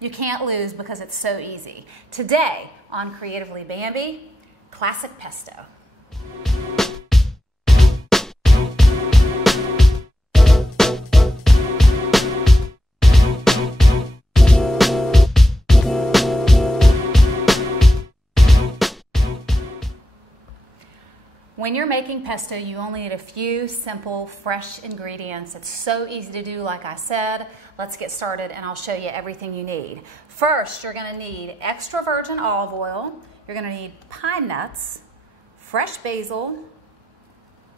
you can't lose because it's so easy. Today on Creatively Bambi, classic pesto. When you're making pesto, you only need a few simple, fresh ingredients. It's so easy to do, like I said. Let's get started and I'll show you everything you need. First, you're gonna need extra virgin olive oil. You're gonna need pine nuts, fresh basil,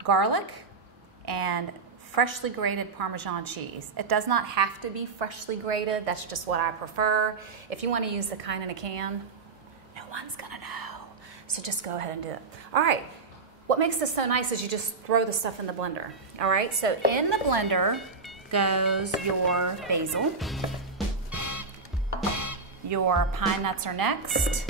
garlic, and freshly grated Parmesan cheese. It does not have to be freshly grated. That's just what I prefer. If you wanna use the kind in a can, no one's gonna know. So just go ahead and do it. All right. What makes this so nice is you just throw the stuff in the blender. All right, so in the blender goes your basil. Your pine nuts are next.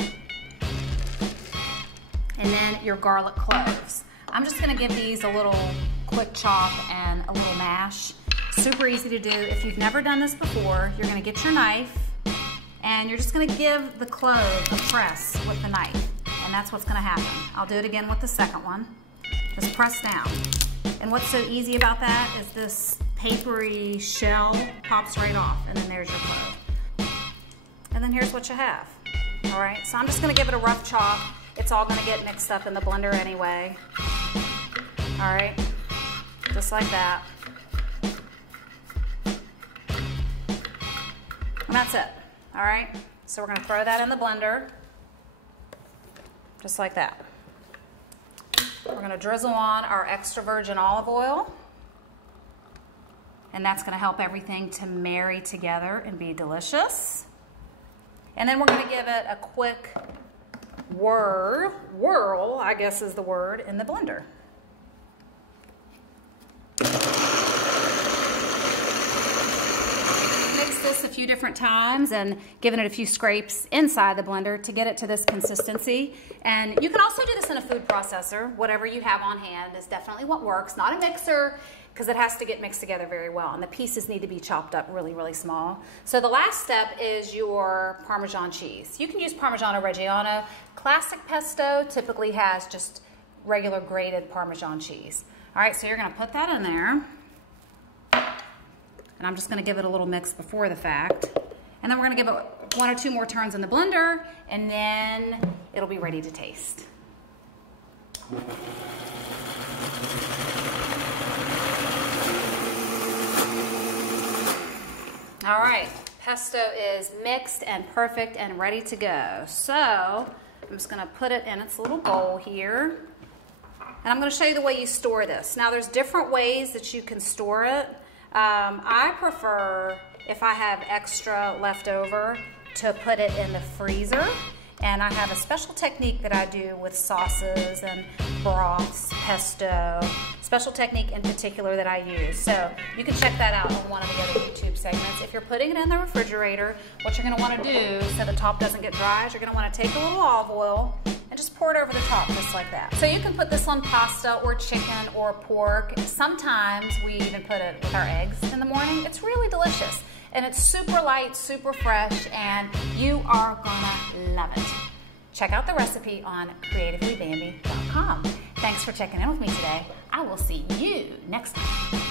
And then your garlic cloves. I'm just gonna give these a little quick chop and a little mash. Super easy to do. If you've never done this before, you're gonna get your knife and you're just gonna give the clove a press with the knife. And that's what's gonna happen. I'll do it again with the second one. Just press down. And what's so easy about that is this papery shell pops right off, and then there's your clove. And then here's what you have. All right, so I'm just gonna give it a rough chop. It's all gonna get mixed up in the blender anyway. All right, just like that. And that's it, all right? So we're gonna throw that in the blender. Just like that. We're gonna drizzle on our extra virgin olive oil, and that's gonna help everything to marry together and be delicious. And then we're gonna give it a quick whirl, I guess is the word, in the blender. This a few different times and giving it a few scrapes inside the blender to get it to this consistency. And you can also do this in a food processor. Whatever you have on hand is definitely what works. Not a mixer, because it has to get mixed together very well, and the pieces need to be chopped up really, really small. So the last step is your Parmesan cheese. You can use Parmigiano Reggiano. Classic pesto typically has just regular grated Parmesan cheese. All right, so you're gonna put that in there. And I'm just gonna give it a little mix before the fact. And then we're gonna give it 1 or 2 more turns in the blender, and then it'll be ready to taste. All right, pesto is mixed and perfect and ready to go. So I'm just gonna put it in its little bowl here. And I'm gonna show you the way you store this. Now there's different ways that you can store it. I prefer, if I have extra left over, to put it in the freezer. And I have a special technique that I do with sauces and broths, pesto, special technique in particular that I use. So you can check that out on one of the other YouTube segments. If you're putting it in the refrigerator, what you're gonna wanna do so the top doesn't get dry is you're gonna wanna take a little olive oil and just pour it over the top just like that. So you can put this on pasta or chicken or pork. Sometimes we even put it with our eggs in the morning. It's really delicious. And it's super light, super fresh, and you are gonna love it. Check out the recipe on creativelybambi.com. Thanks for checking in with me today. I will see you next time.